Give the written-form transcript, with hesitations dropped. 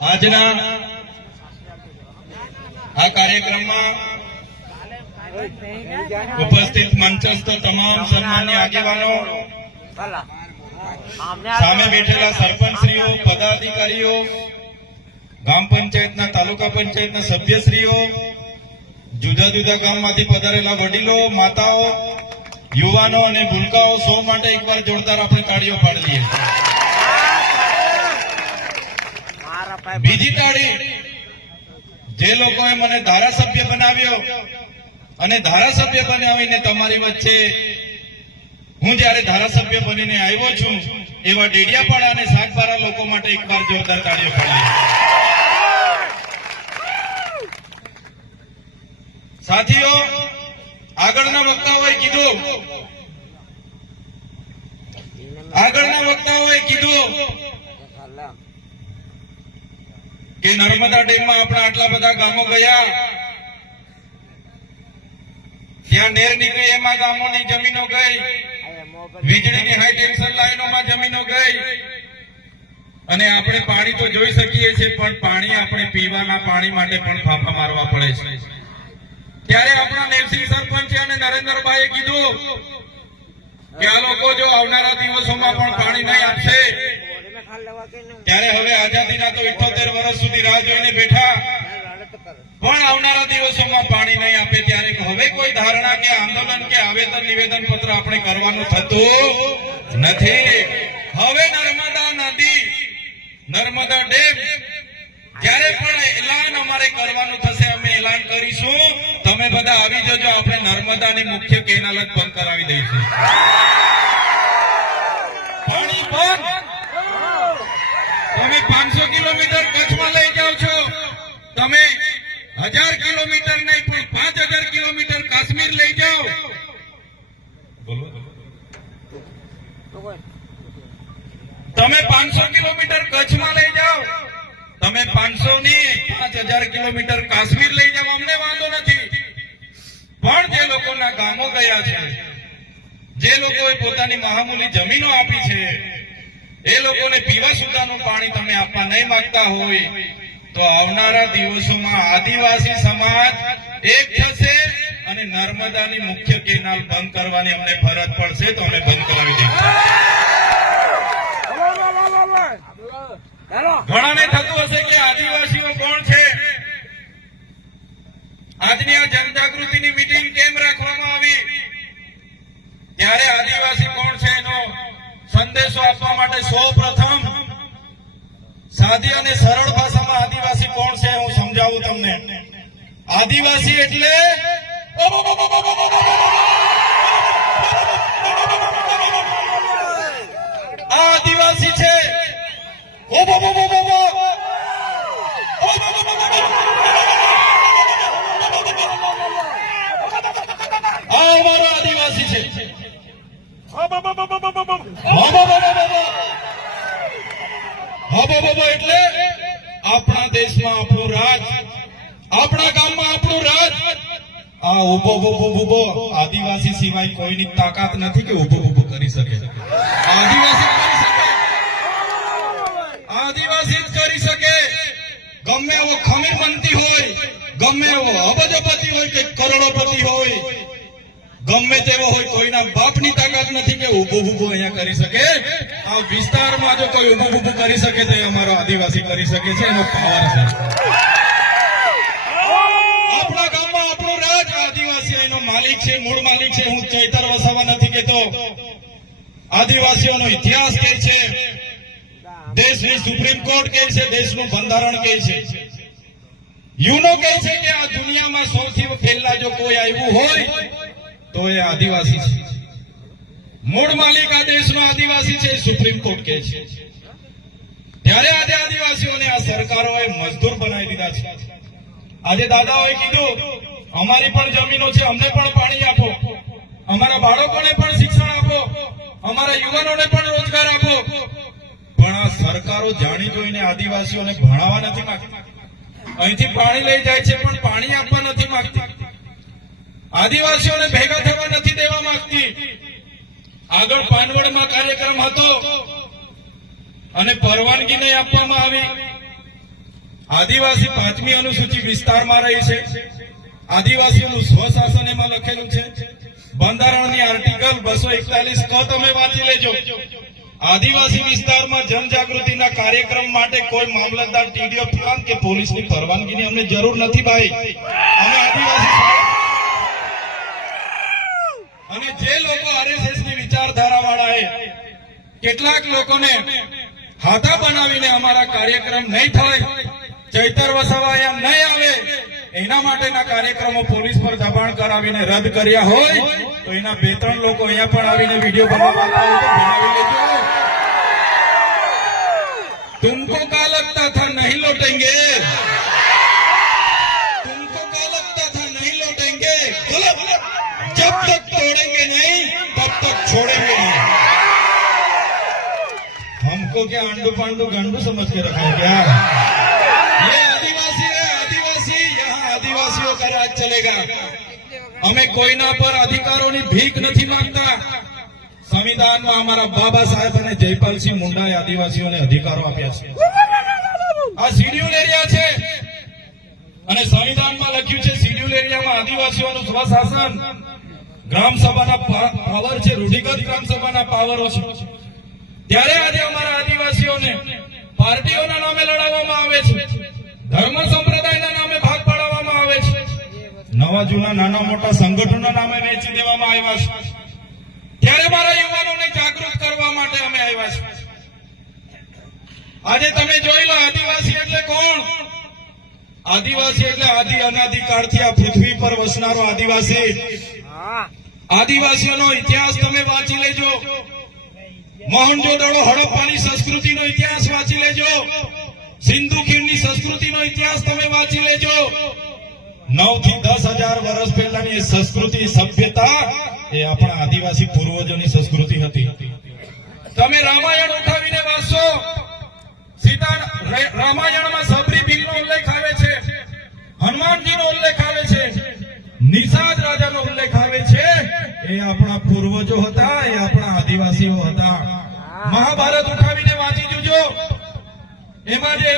આજના આ કાર્યક્રમમાં ઉપસ્થિત મંચસ્થ તમામ સન્માનીય આગેવાનો, સામે બેઠેલા સરપંચશ્રીઓ, પદાધિકારીઓ, ગામ પંચાયતના, તાલુકા પંચાયતના સભ્યશ્રીઓ, જુદા જુદા ગામમાંથી પધારેલા વડીલો, માતાઓ, યુવાનો અને ભૂલકાઓ, સૌ માટે એકવાર જોરદાર આપણે તાળીઓ પાડી લઈએ. બીજી તાળી જે લોકોએ મને ધારાસભ્ય બનાવ્યો અને ધારાસભ્ય બનાવીને તમારી વચ્ચે હું જયારે ધારાસભ્ય બનીને આવ્યો છું એવા ડેડિયાપાડા અને સાગબારા લોકો માટે એકવાર જોરદાર તાળીઓ પાડીએ. સાથીઓ, આગળના વક્તાઓએ કીધું કે નર્મદા ડેમમાં આપણા આટલા બધા ગામો ગયા, ત્યાં નેર નીકળી એમાં ગામોની જમીનો ગઈ, વીજળીની હાઈ ટેન્શન લાઈનોમાં જમીનો ગઈ, અને આપણે પાણી તો જોઈ શકીએ છીએ પણ પાણી આપણે પીવાના પાણી માટે પણ ફાંફા મારવા પડે છે. ત્યારે આપણા નેવસિંહ સરપંચ અને નરેન્દ્રભાઈએ કીધું કે આ લોકો જો આવનારા દિવસોમાં પણ પાણી નહીં આપશે, ત્યારે હવે આઝાદીના તો 78 વર્ષ સુધી રાહ જોઈને બેઠા, પણ આવનારા દિવસોમાં પાણી નહીં આપે ત્યારે હવે કોઈ ધારણા કે આંદોલન કે આવેદન નિવેદન પત્ર આપણે કરવાનું થતું નથી. હવે નર્મદા નદી, નર્મદા ડેમ જ્યારે પણ એલાન અમારે કરવાનું થશે અમે એલાન કરીશું. તમે બધા આવી જજો, આપણે નર્મદાની મુખ્ય કેનાલ જ બંધ કરાવી દઈશું. પાણી બંધ. તમે 500 કિલોમીટર કચ્છમાં લઈ જાઓ છો, તમે 1000 કિલોમીટર નહીં પણ 5000 કિલોમીટર કાશ્મીર લઈ જાઓ. તમે 500 કિલોમીટર કચ્છમાં લઈ જાઓ, તમે 500 ની 5000 કિલોમીટર કાશ્મીર લઈ જાઓ, અમને વાંધો નથી. પણ જે લોકોના ગામો ગયા છે, જે લોકોએ પોતાની મહામૂલી જમીનો આપી છે, એ લોકોને પીવા સુધાનું પાણી તમે આપવા નહીં માંગતા હોય તો આવનારા દિવસોમાં આદિવાસી સમાજ એક થશે અને નર્મદાની મુખ્ય કેનાલ બંધ કરવાની અમને ફરજ પડશે તો અમે બંધ કરાવી દઈશું. ઘણાને થતું હશે કે આદિવાસીઓ કોણ છે, આજની આ જનજાગૃતિની મીટિંગ કેમ રાખવામાં આવી? ત્યારે આદિવાસી કોણ છે એનો સંદેશો આપવા માટે સૌપ્રથમ સાદી અને સરળ ભાષામાં આદિવાસી કોણ છે હું સમજાવું તમને. આદિવાસી એટલે આ આદિવાસી છે. આ અમારો આદિવાસી છે. એટલે આપણા દેશમાં આપણું રાજ, આપણા ગામમાં આપણું રાજ. આ ઉભો આદિવાસી સિવાય કોઈની તાકાત નથી કે ઉભો કરી શકે. આદિવાસી જ કરી શકે. ગમે એવો ખમીરમંતી હોય, ગમે એવો અબજોપતિ હોય કે કરોડોપતિ હોય, ગમે તેવો હોય, કોઈના બાપની તાકાત નથી કે ઉભો અહીંયા કરી શકે. આ વિસ્તારમાં જો કોઈ ઉભું કરી શકે તો અમારો આદિવાસી કરી શકે છે, એનો પાવર છે. આપણા ગામમાં આપણો રાજ, આદિવાસી એનો માલિક છે, મૂળ માલિક છે. હું ચૈતર વસાવા નથી કહેતો, આદિવાસીઓનો ઇતિહાસ કહે છે, દેશની સુપ્રીમ કોર્ટ કહે છે, દેશનું બંધારણ કહે છે, યુનો કહે છે કે આ દુનિયામાં સૌથી પહેલા જો કોઈ આવ્યું હોય તો એ આદિવાસી છે. મૂળ માલિક આ દેશનો આદિવાસી છે, સુપ્રીમ કોર્ટ કહે છે. ત્યારે આજે આદિવાસીઓને આ સરકારોએ મજદૂર બનાવી દીધા છે. આજે દાદાઓએ કીધું અમારી પણ જમીનો છે, અમને પણ પાણી આપો, અમારા બાળકોને પણ શિક્ષણ આપો, અમારા યુવાનોને પણ રોજગાર આપો. પણ આ સરકારો જાણી જોઈને આદિવાસીઓને ભણાવવા નથી માંગતી. અહીંથી પાણી લઈ જાય છે પણ પાણી આપવા નથી માંગતી. આદિવાસીઓને ભેગા થવા નથી દેવા માંગતી. આગળ પાનવડમાં કાર્યક્રમ હતો અને પરવાનગી નહીં આપવામાં આવી. આદિવાસી 5મી અનુસૂચિ વિસ્તારમાં રહી છે. આદિવાસીઓનું સ્વશાસન એમાં લખેલું છે. બંધારણની આર્ટિકલ 241 ક તમે વાંચી લેજો. આદિવાસી વિસ્તારમાં જનજાગૃતિના કાર્યક્રમ માટે કોઈ મામલતદાર, ટીડીઓ, પ્લાન કે પોલીસની પરવાનગીની અમને જરૂર નથી ભાઈ. અમે આદિવાસી અને જે લોકો આરએસએસ ની વિચારધારા વાળાએ કેટલાક લોકોને હાથા બનાવીને અમારા કાર્યક્રમ નહીં થાય, ચૈતર વસાવા અહીંયા નહીં આવે, એના માટેના કાર્યક્રમો પોલીસ પર દબાણ કરાવીને રદ કર્યા હોય તો એના 2-3 લોકો અહીંયા પણ આવીને વિડીયો બનાવવા બનાવી લેજો. तुमको क्या लगता था नहीं लौटेंगे? तुमको क्या लगता था नहीं लौटेंगे? बोलो, जब तक तोड़ेंगे नहीं तब तक छोड़ेंगे नहीं. हमको क्या अंडू पांडू गंडू समझ के रखा है क्या? ये आदिवासी है, आदिवासी. यहाँ आदिवासियों का राज चलेगा. અમે કોઈના પર અધિકારોની ભીખ નથી માંગતા. સંવિધાનમાં અમારા બાબા સાહેબ અને જયપાલસિંહ મુંડાએ આદિવાસીઓને અધિકારો આપ્યા છે. આ શિડ્યુલ એરિયા છે અને સંવિધાનમાં લખ્યું છે શિડ્યુલ એરિયામાં આદિવાસીઓનું સ્વશાસન, ગ્રામ સભાના પાવર છે, રૂઢિગત ગ્રામ સભાના પાવરો છે. ત્યારે આજે અમારા આદિવાસીઓને પાર્ટીઓના નામે લડાવવામાં આવે છે, ધર્મ સંપ્રદાયના નામે ભાગ પાડવામાં આવે છે, નવા જૂના નાના મોટા સંગઠનોના નામે વેચી દેવામાં આવ્યા છે. ત્યારે મારા યુવાનોને જાગૃત કરવા માટે અમે આવ્યા છીએ. આજે તમે જોઈ લો, આદિવાસી એટલે કોણ? આદિવાસી એટલે આદિ અનાદિકાળથી આ પૃથ્વી પર વસનારો આદિવાસી. આદિવાસીઓનો ઇતિહાસ તમે વાંચી લેજો. મોહનજોદડો હડપ્પાની સંસ્કૃતિનો ઇતિહાસ વાંચી લેજો. સિંધુ ખીણની સંસ્કૃતિનો ઇતિહાસ તમે વાંચી લેજો. 9 થી 10,000 વર્ષ પહેલાની એ સંસ્કૃતિ, સભ્યતા એ આપણા આદિવાસી પૂર્વજોની સંસ્કૃતિ હતી. તમે રામાયણ ઉઠાવીને વાંચશો, રામાયણમાં સબરી ભીલનો ઉલ્લેખ આવે છે, હનુમાનજીનો ઉલ્લેખ આવે છે, નિષાદ રાજાનો ઉલ્લેખ આવે છે. એ આપણા પૂર્વજો હતા, એ આપણા આદિવાસીઓ હતા. મહાભારત ઉઠાવીને વાંચી જોજો, એમાં જે